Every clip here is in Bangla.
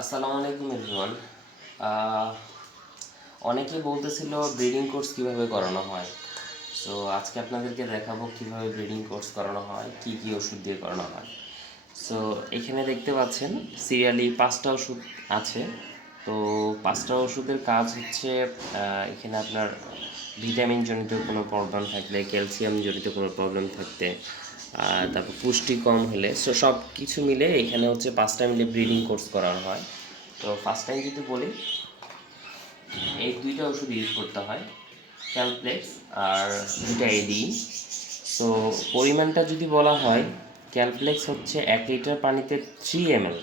আসসালামু আলাইকুম এভরিওয়ান। অনেকেই বলতেছিল ব্রিডিং কোর্স কিভাবে করানো হয়। সো আজকে আপনাদেরকে দেখাবো কিভাবে ব্রিডিং কোর্স করানো হয়, কি কি ওষুধ দিয়ে করানো হয়। সো এখানে দেখতে পাচ্ছেন সিরিয়ালি 5টা ওষুধ আছে। তো 5টা ওষুধের কাজ হচ্ছে এখানে আপনার ভিটামিন জনিত কোনো প্রবলেম থাকলে, ক্যালসিয়াম জনিত কোনো প্রবলেম থাকতে, তারপর পুষ্টি কম হলে, সো সব কিছু মিলে এখানে হচ্ছে 5টা মিলে ব্রিডিং কোর্স করানো হয়। তো ফার্স্ট টাইম যদি বলি, এই 2টা ওষুধ ইউজ করতে হয়, ক্যালপ্লেক্স আর দুটা এডি। সো পরিমাণটা যদি বলা হয়, ক্যালপ্লেক্স হচ্ছে 1 লিটার পানিতে 3 ml,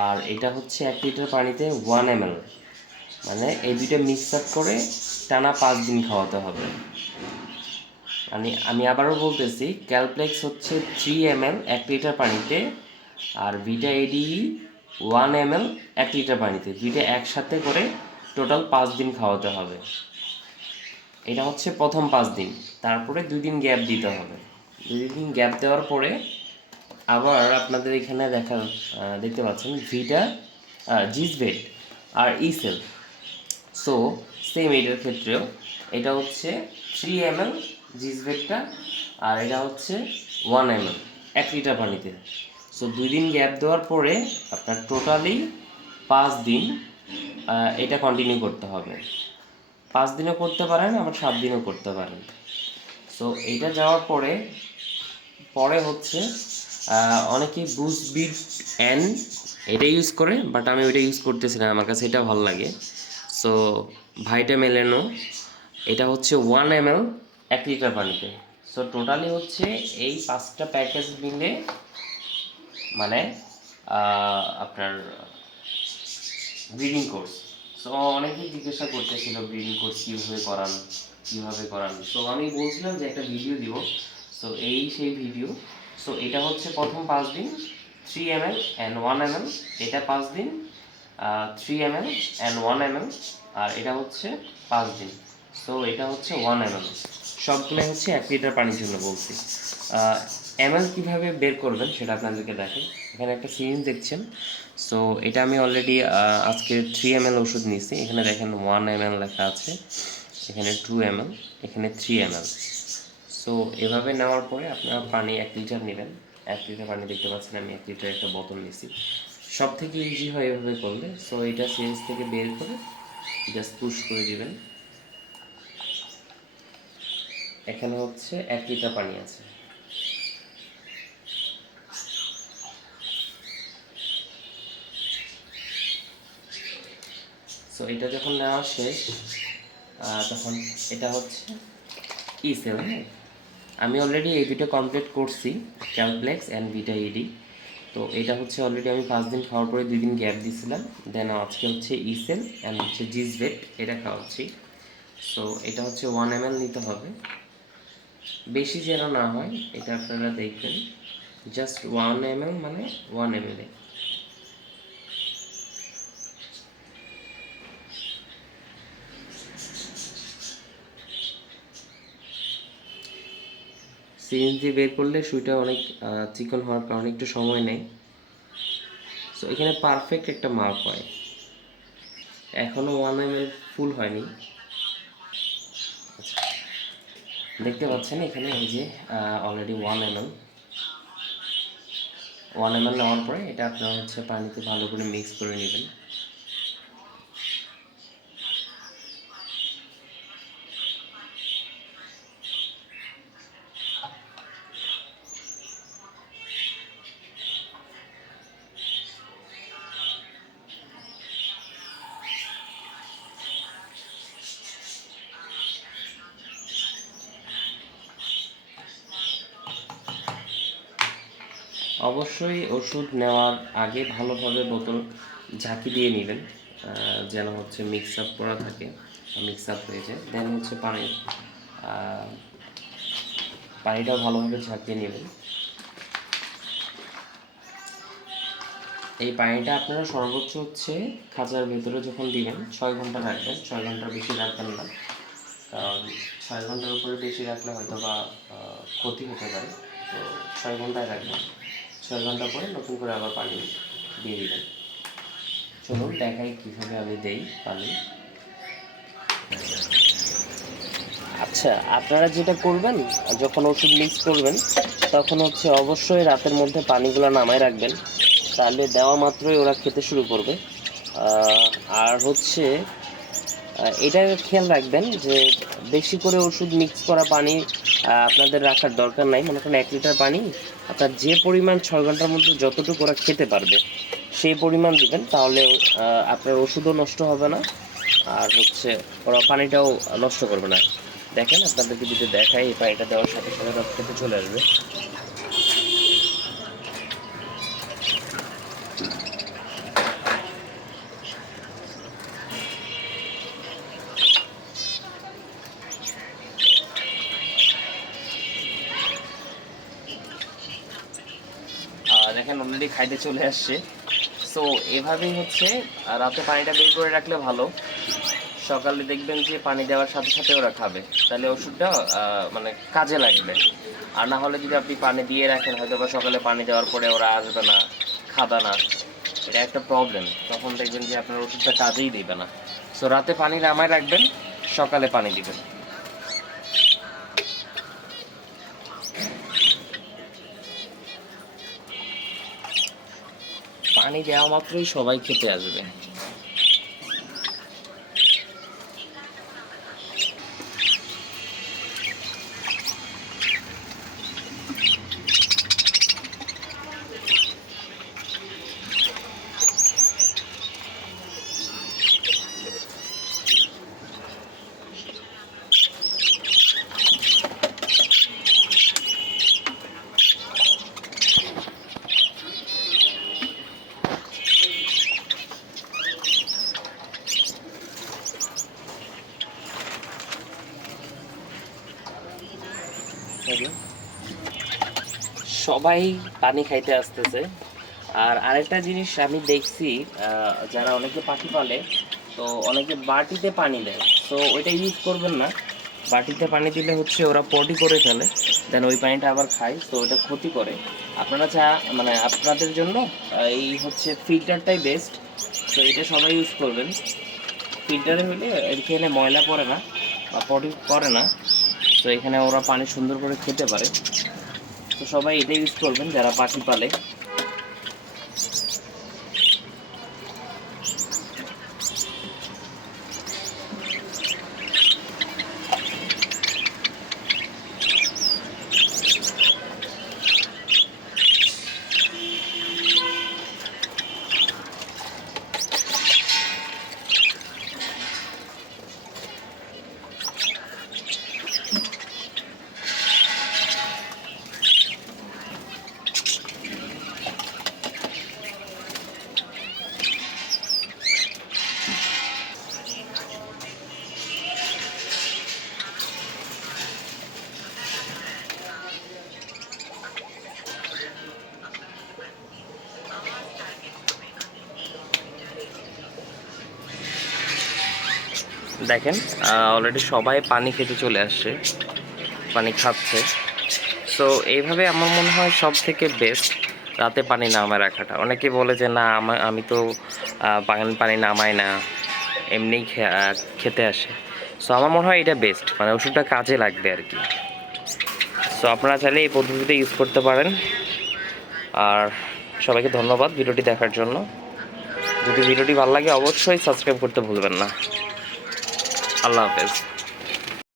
আর এটা হচ্ছে 1 লিটার পানিতে 1 ml। মানে এই দুইটা মিক্স আপ করে টানা 5 দিন খাওয়াতে হবে। মানে আমি আবারও বলতেছি, ক্যালপ্লেক্স হচ্ছে 3 ml 1 লিটার পানিতে, আর ভিটা এডি 1 ml 1 লিটার পানিতে, দুইটা একসাথে করে টোটাল 5 দিন খাওয়াতে হবে। এটা হচ্ছে প্রথম 5 দিন, তারপরে 2 দিন গ্যাপ দিতে হবে। 2 দিন গ্যাপ দেওয়ার পরে আবার আপনাদের এখানে দেখতে পাচ্ছেন ভিটা, জিসভেট আর ইসেল। সো সেম এটার ক্ষেত্রেও এটা হচ্ছে 3 ml জিসভেটটা, আর এটা হচ্ছে 1 ml 1 লিটার পানিতে। সো 2 দিন গ্যাপ দেওয়ার পরে আপনার টোটালি 5 দিন এটা কন্টিনিউ করতে হবে। 5 দিনও করতে পারেন, আবার 7 দিনও করতে পারেন। সো এইটা যাওয়ার পরে পরে হচ্ছে অনেকে বুস্টবিট অ্যান এটা ইউজ করে, বাট আমি ওইটা ইউজ করতেছি না, আমার কাছে এটা ভালো লাগে। সো ভাইটা মেলেনো, এটা হচ্ছে 1 ml 1 লিটার পানিতে। সো টোটালি হচ্ছে এই 5টা প্যাকেজ মিলে, মানে আপনার ব্রিডিং কোর্স। সো অনেকেই জিজ্ঞাসা করতেছিল ব্রিডিং কোর্স কীভাবে করান। সো আমি বলছিলাম যে একটা ভিডিও দিব। সো এই সেই ভিডিও। সো এটা হচ্ছে প্রথম 5 দিন 3 ml অ্যান্ড 1 ml, এটা 5 দিন 3 ml অ্যান্ড 1 ml, আর এটা হচ্ছে 5 দিন। সো এটা হচ্ছে 1 ml। সবগুলোই হচ্ছে 1 লিটার পানির জন্য বলছি। ml কীভাবে বের করবেন সেটা আপনাদেরকে দেখেন। এখানে একটা সিরিঞ্জ দেখছেন। সো এটা আমি অলরেডি আজকে 3 ml ওষুধ নিয়েছি। এখানে দেখেন 1 ml লেখা আছে, এখানে 2 ml, এখানে 3 ml। সো এভাবে নেওয়ার পরে আপনারা পানি 1 লিটার নেবেন। 1 লিটার পানি দেখতে পাচ্ছেন আমি 1 লিটার একটা বোতল নিয়েছি। সব থেকে ইজি হয় এভাবে করলে। সো এটা সিরিঞ্জ থেকে বের করে জাস্ট পুশ করে দিবেন। এখানে হচ্ছে 1 লিটার পানি আছে। সো এটা যখন নেওয়া শেষ, তখন এটা হচ্ছে ইসেল। হ্যাঁ, আমি অলরেডি এই দুটো কমপ্লিট করছি, ক্যালপ্লেক্স অ্যান্ড ভিটা ইডি। তো এটা হচ্ছে অলরেডি আমি 5 দিন খাওয়ার পরে 2 দিন গ্যাপ দিয়েছিলাম। দেন আজকে হচ্ছে ইসেল অ্যান্ড হচ্ছে জিসভেট এটা খাওয়াচ্ছি। সো এটা হচ্ছে 1 ml নিতে হবে, বেশি যেন না হয় এটা আপনারা দেখবেন। জাস্ট 1 ml মানে 1 ml। সিরিঞ্জ দিয়ে বের করলে সুইটা অনেক চিকন হওয়ার কারণে একটু সময় নেয়। সো এখানে পারফেক্ট একটা মার্ক হয়। এখনও 1 ml ফুল হয়নি। আচ্ছা, দেখতে পাচ্ছেন এখানে এই যে অলরেডি 1 ml নেওয়ার পরে এটা আপনারা হচ্ছে পানিতে ভালো করে মিক্স করে নেবেন। অবশ্যই ওষুধ নেওয়ার আগে ভালোভাবে বোতল ঝাঁকি দিয়ে নেবেন, যেন হচ্ছে মিক্স আপ করা থাকে, মিক্স আপ হয়ে যায়। দেন হচ্ছে পানিটা ভালোভাবে ঝাঁকিয়ে নেবেন। এই পানিটা আপনারা সর্বোচ্চ হচ্ছে খাঁচার ভেতরে যখন দিবেন 6 ঘন্টা রাখবেন। 6 ঘন্টার বেশি রাখবেন না, কারণ 6 ঘন্টার উপরে বেশি রাখলে হয়তো বা ক্ষতি হতে পারে। তো 6 ঘন্টায় রাখবেন। 6 ঘন্টা পরে নতুন করে আবার পানি দিয়ে দিবেন। চলুন দেখাই কীভাবে আমি দেই পানি। আচ্ছা, আপনারা যেটা করবেন যখন ওষুধ মিক্স করবেন তখন হচ্ছে অবশ্যই রাতের মধ্যে পানিগুলো নামায় রাখবেন, তাহলে দেওয়া মাত্রই ওরা খেতে শুরু করবে। আর হচ্ছে এটা খেয়াল রাখবেন যে বেশি করে ওষুধ মিক্স করা পানি আপনাদের রাখার দরকার নাই। মনে করেন 1 লিটার পানি আপনার যে পরিমাণ 6 ঘন্টার মধ্যে যতটুকু ওরা খেতে পারবে সেই পরিমাণ দিবেন, তাহলে আপনার ওষুধও নষ্ট হবে না, আর হচ্ছে ওরা পানিটাও নষ্ট করবে না। দেখেন আপনাদেরকে যদি দেখাই, এই পানিটা দেওয়ার সাথে সাথে ওরা খেতে চলে আসবে। দেখেন অলরেডি খাইতে চলে আসছে। সো এভাবেই হচ্ছে রাতে পানিটা বের করে রাখলে ভালো, সকালে দেখবেন যে পানি দেওয়ার সাথে সাথে ওরা খাবে, তাহলে ওষুধটা মানে কাজে লাগবে। আর না হলে যদি আপনি পানি দিয়ে রাখেন, হয়তো বা সকালে পানি দেওয়ার পরে ওরা আসবে না, খাবে না, এটা একটা প্রবলেম। তখন দেখবেন যে আপনার ওষুধটা কাজেই দেবে না। সো রাতে পানি নামায় রাখবেন, সকালে পানি দিবেন। পানি দেওয়া মাত্রই সবাই খেতে আসবে। সবাই পানি খাইতে আসতেছে। আর আরেকটা জিনিস আমি দেখছি, যারা অনেকে পাখি পালে, তো অনেকে বাটিতে পানি দেয়। তো ওইটা ইউজ করবেন না। বাটিতে পানি দিলে হচ্ছে ওরা পটি করে ফেলে, দেন ওই পানিটা আবার খায়, তো ওটা ক্ষতি করে। আপনারা মানে আপনাদের জন্য এই হচ্ছে ফিল্টারটাই বেস্ট। তো এটা সবাই ইউজ করবেন। ফিল্টারে হলে এখানে ময়লা পড়ে না বা পটি করে না, তো এখানে ওরা পানি সুন্দর করে খেতে পারে। তো সবাই এটা ইউজ করবেন যারা পাখি পালে। দেখেন অলরেডি সবাই পানি খেতে চলে আসছে, পানি খাচ্ছে। সো এইভাবে আমার মনে হয় সব থেকে বেস্ট রাতে পানি নামায় রাখাটা। অনেকে বলে যে না আমি তো পানি নামাই না, এমনিই খেতে আসে। সো আমার মনে হয় এটা বেস্ট, মানে ওষুধটা কাজে লাগবে আর কি। সো আপনারা চাইলে এই পদ্ধতিতে ইউজ করতে পারেন। আর সবাইকে ধন্যবাদ ভিডিওটি দেখার জন্য। যদি ভিডিওটি ভালো লাগে অবশ্যই সাবস্ক্রাইব করতে ভুলবেন না। আল্লাহ হাফেজ।